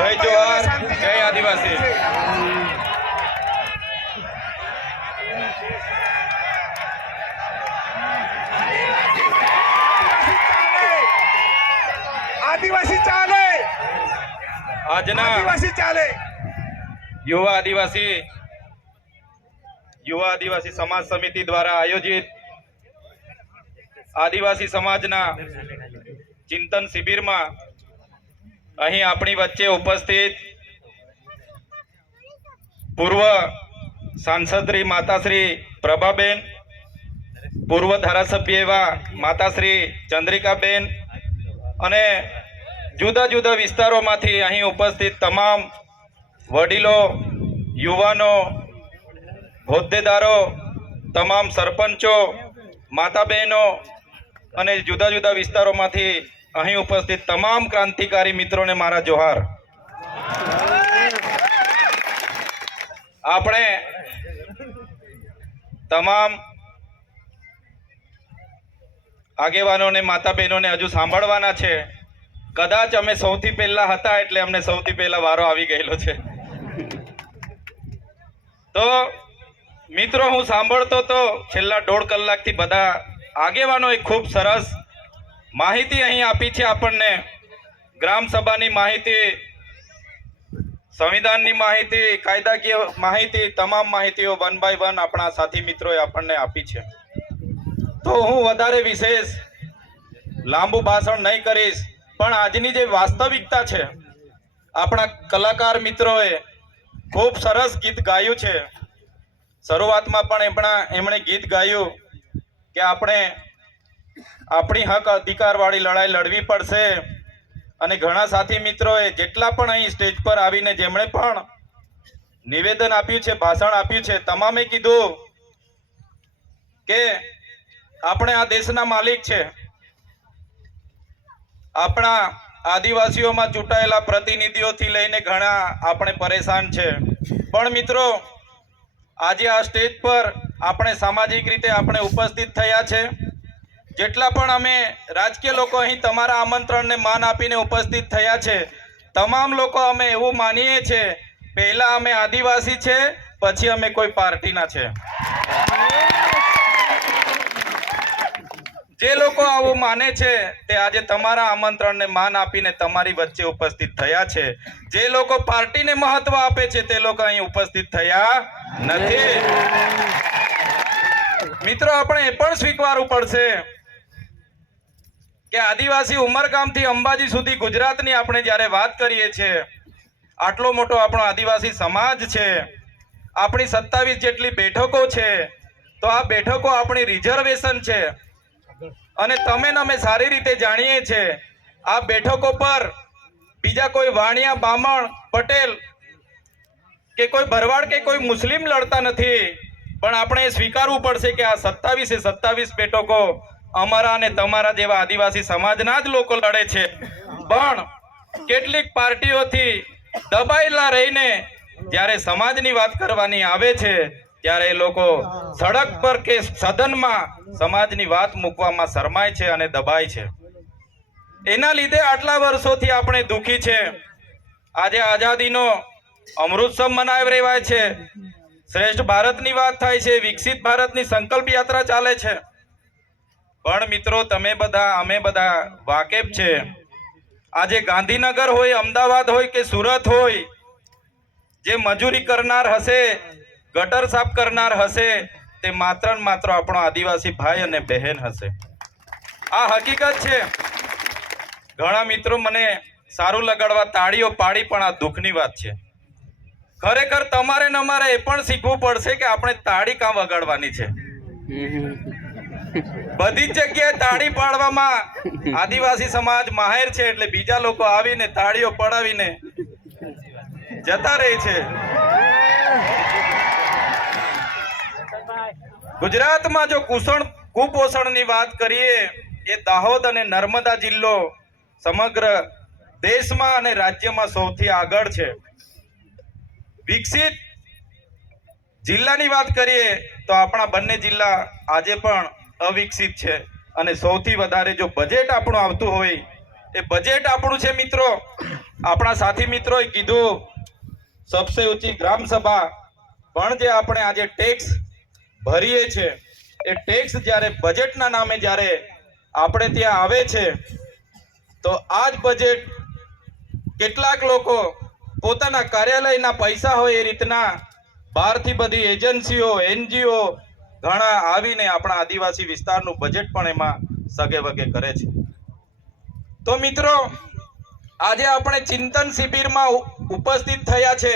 જય જોહાર, જય આદિવાસી। આદિવાસી ચાલે, આજના આદિવાસી ચાલે। યુવા આદિવાસી સમાજ સમિતિ દ્વારા આયોજિત આદિવાસી સમાજના ચિંતન શિબિરમાં અહીં આપણી વચ્ચે ઉપસ્થિત પૂર્વ સાંસદશ્રી માતાશ્રી પ્રભાબેન, પૂર્વ ધારાસભ્ય એવા માતાશ્રી ચંદ્રિકાબેન અને જુદા જુદા વિસ્તારોમાંથી અહીં ઉપસ્થિત તમામ વડીલો, યુવાનો, હોદ્દેદારો, તમામ સરપંચો, માતા બહેનો અને જુદા જુદા વિસ્તારોમાંથી અહીં ઉપસ્થિત તમામ ક્રાંતિકારી મિત્રોને મારા જોહાર। આપણે તમામ આગેવાનોને, માતા બહેનોને હજુ સાંભળવાના છે। કદાચ અમે સૌથી પહેલા હતા એટલે અમને સૌથી પહેલા વારો આવી ગયેલો છે। તો મિત્રો, હું સાંભળતો તો છેલ્લા 1.5 કલાકથી બધા આગેવાનોએ ખૂબ સરસ માહિતી અહીં આપી છે આપણને। ગ્રામ સભાની માહિતી, સંવિધાનની માહિતી, કાયદાકીય માહિતી, તમામ માહિતીઓ 1 by 1 આપણા સાથી મિત્રોએ આપણને આપી છે। તો હું વધારે વિશેષ લાંબુ ભાષણ નહીં કરીશ, પણ આજની જે વાસ્તવિકતા છે, આપણા કલાકાર મિત્રોએ ખૂબ સરસ ગીત ગાયું છે। શરૂઆતમાં પણ એમણે ગીત ગાયું કે આપણે આપણી હક અધિકારવાળી લડાઈ લડવી પડશે। અને ઘણા સાથી મિત્રોએ જેટલા પણ અહીં સ્ટેજ પર આવીને જેમણે પણ નિવેદન આપ્યું છે, ભાષણ આપ્યું છે, તમામે કીધું કે આપણે આ દેશના માલિક છે। આપણા આદિવાસીઓમાં ચૂંટાયેલા પ્રતિનિધિઓથી લઈને ઘણા આપણે પરેશાન છે, પણ મિત્રો આજે આ સ્ટેજ પર આપણે સામાજિક રીતે આપણે ઉપસ્થિત થયા છે। જેટલા પણ અમે રાજકીય લોકો અહીં તમારા આમંત્રણને માન આપીને ઉપસ્થિત થયા છે, તમામ લોકો અમે એવું માનીએ છીએ, પહેલા અમે આદિવાસી છે, પછી અમે કોઈ પાર્ટીના છે। જે લોકો આવું માને છે તે આજે તમારા આમંત્રણને માન આપીને તમારી વચ્ચે ઉપસ્થિત થયા છે। જે લોકો પાર્ટીને મહત્વ આપે છે તે લોકો અહીં ઉપસ્થિત થયા નથી। મિત્રો, આપણે એ પણ સ્વીકારવું પડશે કે આદિવાસી ઉમરગામથી અંબાજી સુધી ગુજરાતની આપણે જ્યારે વાત કરીએ છીએ, આટલો મોટો આપણો આદિવાસી સમાજ છે, આપણી 27 જેટલી બેઠકો છે, તો આ બેઠકો આપણી રિઝર્વેશન છે। અને તમે ને અમે સારી રીતે જાણીએ છીએ, આ બેઠકો પર બીજા કોઈ વાણિયા, બામણ, પટેલ કે કોઈ ભરવાડ કે કોઈ મુસ્લિમ લડતા નથી, પણ આપણે સ્વીકારવું પડશે કે આ 27 બેઠકો અમારા અને તમારા જેવા આદિવાસી સમાજના જ લોકો લડે છે। પણ કેટલીક પાર્ટીઓથી દબાયેલા રહીને જ્યારે સમાજની વાત કરવાની આવે છે ત્યારે એ લોકો સડક પર કે સદનમાં સમાજની વાત મૂકવામાં શરમાય છે અને દબાય છે। એના લીધે આટલા વર્ષોથી આપણે દુઃખી છે। આજે આઝાદીનો અમૃતસર મનાવી રહ્યા છે, શ્રેષ્ઠ ભારતની વાત થાય છે, વિકસિત ભારતની સંકલ્પ યાત્રા ચાલે છે, પણ મિત્રો તમે બધા, અમે બધા વાકેફ છે, આજે ગાંધીનગર હોય, અમદાવાદ હોય કે સુરત હોય, જે મજૂરી કરનાર હશે, ગટર સાફ કરનાર હશે, તે માત્ર ને માત્ર આપણો આદિવાસી ભાઈ અને બહેન હશે। આ હકીકત છે। ઘણા મિત્રો મને સારું લગાડવા તાળીઓ પાડી, પણ આ દુઃખની વાત છે। ખરેખર તમારે ને અમારે એ પણ શીખવું પડશે કે આપણે તાળી કાં વગાડવાની છે। બધી જ જગ્યાએ તાળી પાડવામાં આદિવાસી સમાજ માહેર છે, એટલે બીજા લોકો આવીને તાળીઓ પડાવીને જતા રહે છે। ગુજરાતમાં જો કુપોષણની વાત કરીએ, એ દાહોદ અને નર્મદા જિલ્લો સમગ્ર દેશમાં અને રાજ્યમાં સૌથી આગળ છે। વિકસિત જિલ્લાની વાત કરીએ તો આપણા બંને જિલ્લા આજે પણ અવિકસિત છે, અને સૌથી વધારે જો બજેટ આપણું આવતું હોય એ બજેટ આપણું છે મિત્રો. આપણા સાથી મિત્રોએ કીધું સબસે ઊંચી ગ્રામ સભા, પણ જે આપણે આજે ટેક્સ ભરીએ છે એ ટેક્સ જ્યારે બજેટના નામે જ્યારે આપણે ત્યાં આવે છે તો આ જ બજેટ કેટલાક લોકો પોતાના કાર્યાલયના પૈસા હોય એ રીતના બહારથી બધી એજન્સીઓ NGO ઘણા આવીને આપણા આદિવાસી વિસ્તારનું બજેટ પણ એમાં સગે વગે કરે છે. તો મિત્રો આજે આપણે ચિંતન શિબિરમાં ઉપસ્થિત થયા છે.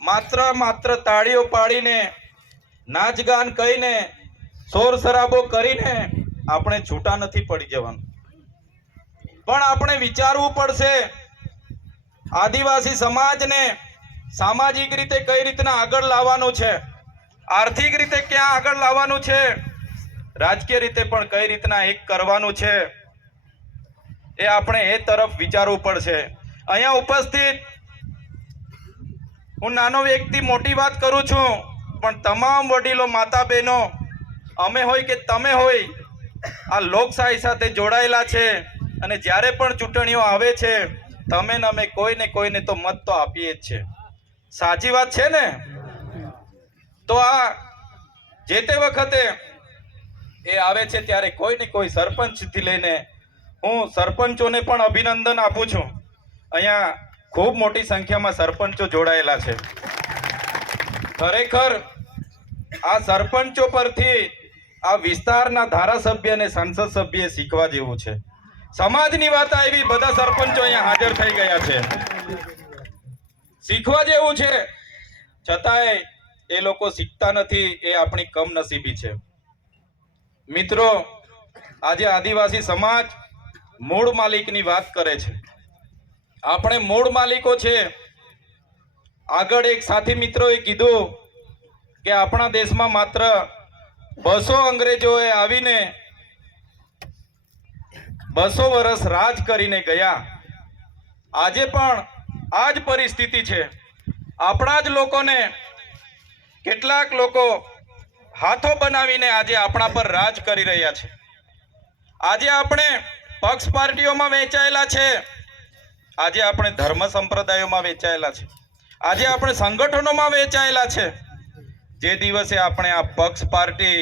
માત્ર તાળીઓ પાડીને નાચગાન કહીને શોર શરાબો કરીને આપણે છૂટા નથી પડી જવાનું, પણ આપણે વિચારવું પડશે આદિવાસી સમાજને સામાજિક રીતે કઈ રીતના આગળ લાવવાનું છે, આર્થિક રીતે ક્યાં આગળ લાવવાનું છે, રાજકીય રીતે પણ કઈ રીતના એક કરવાનું છે, એ આપણે એ તરફ વિચારવું પડશે. અહીંયા ઉપસ્થિત હું નાનો વ્યક્તિ મોટી વાત કરું છું, પણ તમામ વડીલો, માતા બહેનો, અમે હોય કે તમે હોય, આ લોકશાહી સાથે જોડાયેલા છે અને જ્યારે પણ ચૂંટણીઓ આવે છે તમે ને અમે કોઈને તો મત તો આપીએ જ છે. સાચી વાત છે ને? તો આ જે તે વખતે એ આવે છે ત્યારે કોઈ સરપંચથી લઈને હું સરપંચોને પણ અભિનંદન આપું છું. અહીંયા ખૂબ મોટી સંખ્યામાં સરપંચો જોડાયેલા છે. ખરેખર આ સરપંચો પરથી આ વિસ્તારના ધારાસભ્ય અને સંસદ સભ્ય શીખવા જેવું છે. સમાજની વાત આવી, બધા સરપંચો અહીંયા હાજર થઈ ગયા છે, શીખવા જેવું છે. છતાંય એ લોકો શીખતા નથી, એ આપણી કમનસીબી છે. મિત્રો આજે આદિવાસી સમાજ મૂળ માલિકની વાત કરે છે. આપણે મૂળ માલિકો છે. આગળ એક સાથી મિત્રોએ કીધું કે આપણા દેશમાં માત્ર 200 અંગ્રેજોએ આવીને 200 વર્ષ રાજ કરીને ગયા. આજે પણ આ જ પરિસ્થિતિ છે. આપણા જ લોકોને કેટલાક લોકો હાથો બનાવીને આજે આપણા પર રાજ કરી રહ્યા છે. આજે આપણે પક્ષ પાર્ટીઓમાં વહેંચાયેલા છે, આજે આપણે ધર્મ સંપ્રદાયોમાં વહેંચાયેલા છે, આજે આપણે સંગઠનોમાં વહેંચાયેલા છે. જે દિવસે આપણે આ પક્ષ પાર્ટી,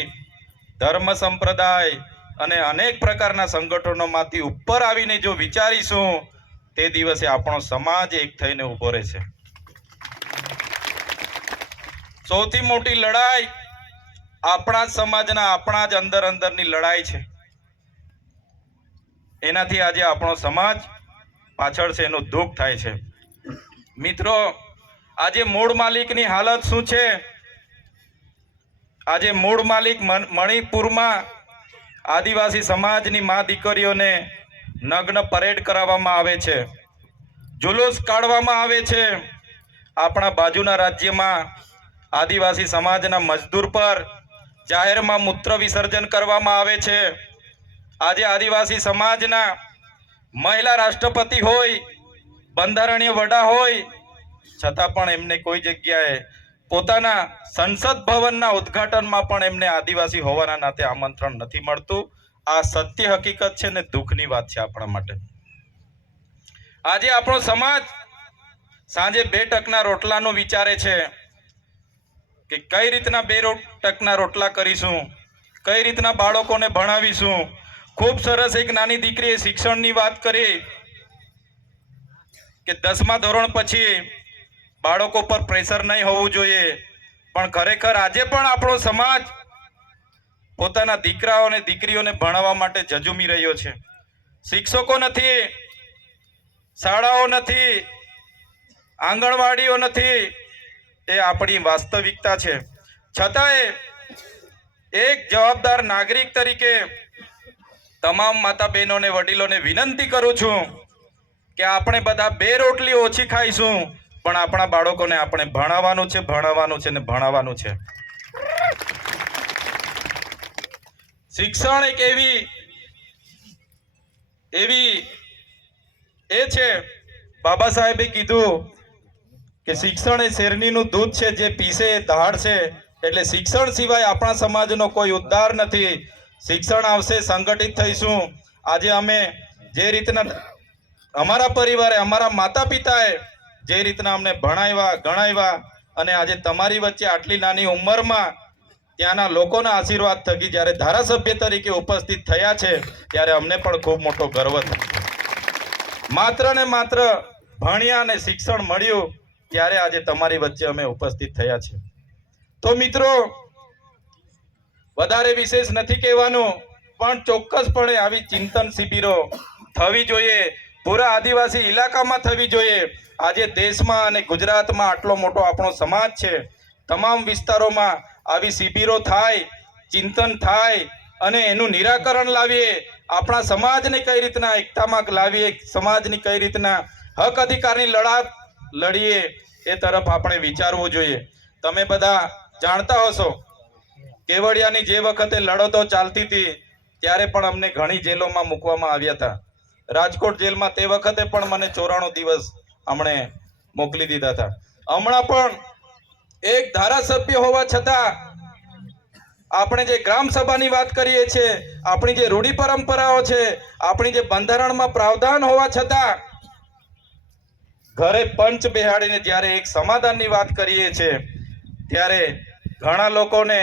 ધર્મ સંપ્રદાય અને અનેક પ્રકારના સંગઠનોમાંથી ઉપર આવીને જો વિચારીશું, તે દિવસે આપણો સમાજ એક થઈને ઊભો રહેશે. સૌથી મોટી લડાઈ આપણા જ સમાજના, આપણા જ અંદરની લડાઈ છે. એનાથી આજે આપણો સમાજ પાછળ છે, એનું દુઃખ થાય છે. મિત્રો આજે મૂળ માલિકની હાલત શું છે? આજે મૂળ માલિક મણિપુરમાં આદિવાસી સમાજની મા દીકરીઓને નગ્ન પરેડ કરાવવામાં આવે છે, જુલુસ કાઢવામાં આવે છે. આપણા બાજુના રાજ્યમાં આદિવાસી સમાજના મજદૂર પર જાહેરમાં મૂત્ર વિસર્જન કરવામાં આવે છે. આજે આદિવાસી સમાજના મહિલા રાષ્ટ્રપતિ હોય, બંધારણીય વડા હોય, છતાં પણ એમને કોઈ જગ્યાએ પોતાના સંસદ ભવનના ઉદ્ઘાટનમાં પણ એમને આદિવાસી હોવાના નાતે આમંત્રણ નથી મળતું. આ સત્ય હકીકત છે ને દુઃખની વાત છે આપણા માટે. આજે આપણો સમાજ સાંજે 2 ટકના રોટલાનું વિચારે છે કે કઈ રીતના 2 ટકના રોટલા કરીશું, કઈ રીતના બાળકોને ભણાવીશું. ખૂબ સરસ એક નાની દીકરીએ શિક્ષણની વાત કરી કે 10મા ધોરણ પછી બાળકો પર પ્રેશર નહીં હોવું જોઈએ, પણ ખરેખર આજે પણ આપણો સમાજ પોતાના દીકરાઓ અને દીકરીઓને ભણાવવા માટે ઝઝૂમી રહ્યો છે. શિક્ષકો નથી, શાળાઓ નથી, આંગણવાડીઓ નથી, એ આપણી વાસ્તવિકતા છે. છતાંય એક જવાબદાર નાગરિક તરીકે તમામ માતા બહેનોને, વડીલોને વિનંતી કરું છું કે આપણે બધા 2 રોટલી ઓછી ખાઈશું, પણ આપણા બાળકોને આપણે ભણાવવાનું છે, ભણાવવાનું છે ને ભણાવવાનું છે. શિક્ષણ એક એવી એ છે, બાબા સાહેબે કીધું કે શિક્ષણ એ શેરણીનું દૂધ છે, જે પીસે એ દહાડ છે. એટલે શિક્ષણ સિવાય આપણા સમાજનો કોઈ ઉદ્ધાર નથી. શિક્ષણ આવશે, સંગઠિત થઈશું. આજે અમે જે રીતના અમારા પરિવારે, અમારા માતા પિતાએ જે રીતના અમને ભણાવ્યા ગણાવ્યા અને આજે તમારી વચ્ચે આટલી નાની ઉંમરમાં ત્યાંના લોકોના આશીર્વાદ થકી જ્યારે ધારાસભ્ય તરીકે ઉપસ્થિત થયા છે ત્યારે અમને પણ ખૂબ મોટો ગર્વ થયો। માત્ર ને માત્ર ભણ્યા અને શિક્ષણ મળ્યું ત્યારે આજે તમારી વચ્ચે અમે ઉપસ્થિત થયા છે। તો મિત્રો, વધારે વિશેષ નથી કહેવાનું, પણ ચોક્કસપણે આવી ચિંતન શિબિરો થવી જોઈએ, પૂરા આદિવાસી ઇલાકામાં થવી જોઈએ। આજે દેશમાં અને ગુજરાતમાં આટલો મોટો આપણો સમાજ છે, તમામ વિસ્તારોમાં આવી શિબિરો થાય, ચિંતન થાય અને એનું નિરાકરણ લાવીએ, આપણા સમાજને કઈ રીતના એકતામાં લાવીએ, સમાજની કઈ રીતના હક અધિકારની લડાઈ લડીએ એ તરફ આપણે વિચારવું જોઈએ। તમે બધા જાણતા હશો, કેવડિયાની જે વખતે લડતો ચાલતી હતી ત્યારે પણ અમને ઘણી જેલોમાં મૂકવામાં આવ્યા હતા। રાજકોટ જેલમાં તે વખતે પણ મને 94 દિવસ અમને મોકલી દીધા હતા। હમણાં પણ એક ધારાસભ્ય હોવા છતાં આપણે જે ગ્રામ સભાની વાત કરીએ છીએ, આપણી જે રૂઢિ પરંપરાઓ છે, આપણી જે બંધારણમાં પ્રાવધાન હોવા છતાં ઘરે પંચ બેહાડીને જ્યારે એક સમાધાનની વાત કરીએ છીએ ત્યારે ઘણા લોકોને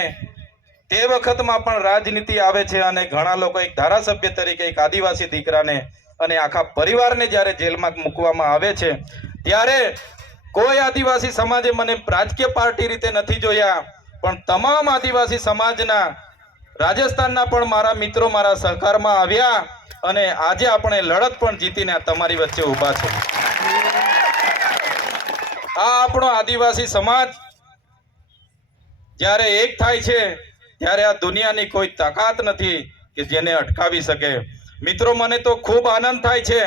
તે વખતમાં પણ રાજનીતિ આવે છે અને ઘણા લોકો એક ધારાસભ્ય તરીકે એક આદિવાસી દીકરાને અને આખા પરિવારને જ્યારે જેલમાં મૂકવામાં આવે છે ત્યારે કોઈ આદિવાસી સમાજે મને રાજકીય પાર્ટી રીતે નથી જોયા, પણ તમામ આદિવાસી સમાજના રાજસ્થાનના પણ મારા મિત્રો મારા સહકારમાં આવ્યા અને આજે આપણે લડત પણ જીતીને તમારી વચ્ચે ઊભા છે। આ આપણો આદિવાસી સમાજ જ્યારે એક થાય છે ત્યારે આ દુનિયાની કોઈ તાકાત નથી કે જેને અટકાવી શકે। મિત્રો, મને તો ખૂબ આનંદ થાય છે,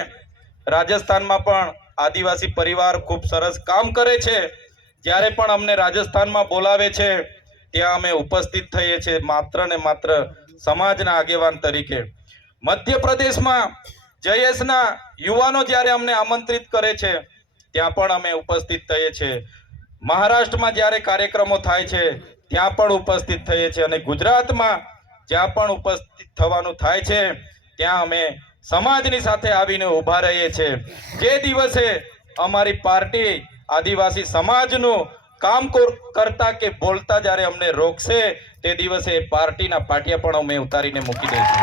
રાજસ્થાનમાં પણ આદિવાસી પરિવાર ખૂબ સરસ કામ કરે છે। જ્યારે પણ અમને રાજસ્થાનમાં બોલાવે છે ત્યાં અમે ઉપસ્થિત થઈએ છીએ માત્ર ને માત્ર સમાજના આગેવાન તરીકે। મધ્યપ્રદેશમાં જયેશના યુવાનો જ્યારે અમને આમંત્રિત કરે છે ત્યાં પણ અમે ઉપસ્થિત થઈએ છીએ। મહારાષ્ટ્રમાં જ્યારે કાર્યક્રમો થાય છે ત્યાં પણ ઉપસ્થિત થઈએ છીએ અને ગુજરાતમાં જ્યાં પણ ઉપસ્થિત થવાનું થાય છે ત્યાં અમે સમાજની સાથે આવીને ઊભા રહીએ છીએ। જે દિવસે અમારી પાર્ટી આદિવાસી સમાજનું કામ કરતા કે બોલતા જ્યારે અમને રોકશે તે દિવસે પાર્ટીના પાટિયા પણ અમે ઉતારીને મૂકી દઈશું।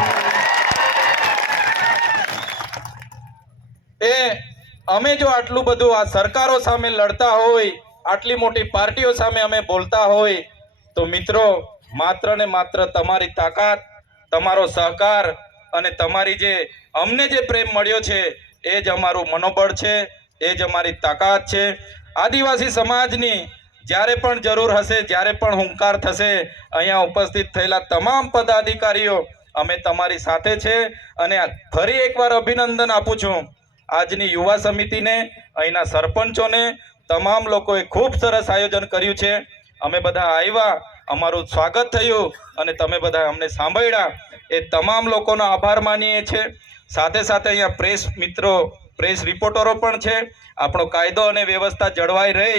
અમે જો આટલું બધું આ સરકારો સામે લડતા હોય, આટલી મોટી પાર્ટીઓ સામે અમે બોલતા હોય તો મિત્રો, માત્ર ને માત્ર તમારી તાકાત, તમારો સહકાર અને તમારી જે અમને જે પ્રેમ મળ્યો છે એ જ અમારું મનોબળ છે, એ જ અમારી તાકાત છે। આદિવાસી સમાજની જ્યારે પણ જરૂર હશે, જ્યારે પણ હુંકાર થશે, અહીંયા ઉપસ્થિત થયેલા તમામ પદાધિકારીઓ અમે તમારી સાથે છે અને ફરી એકવાર અભિનંદન આપું છું આજની યુવા સમિતિને, અહીંના સરપંચોને, તમામ લોકોએ ખૂબ સરસ આયોજન કર્યું છે। અમે બધા આવ્યા, અમારું સ્વાગત થયું અને તમે બધા અમને સાંભળ્યા, એ તમામ લોકોનો આભાર માનીએ છીએ। સાથે સાથે અહીંયા પ્રેસ મિત્રો, પ્રેસ રિપોર્ટરો પણ છે। આપણો કાયદો અને વ્યવસ્થા જળવાઈ રહે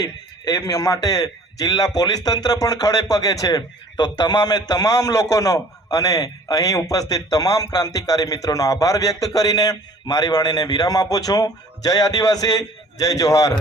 એ માટે જિલ્લા પોલીસ તંત્ર પણ ખડે પગે છે। તો તમામ લોકોનો અને અહીં ઉપસ્થિત તમામ ક્રાંતિકારી મિત્રોનો આભાર વ્યક્ત કરીને મારી વાણીને વિરામ આપું છું। જય આદિવાસી, જય જોહાર।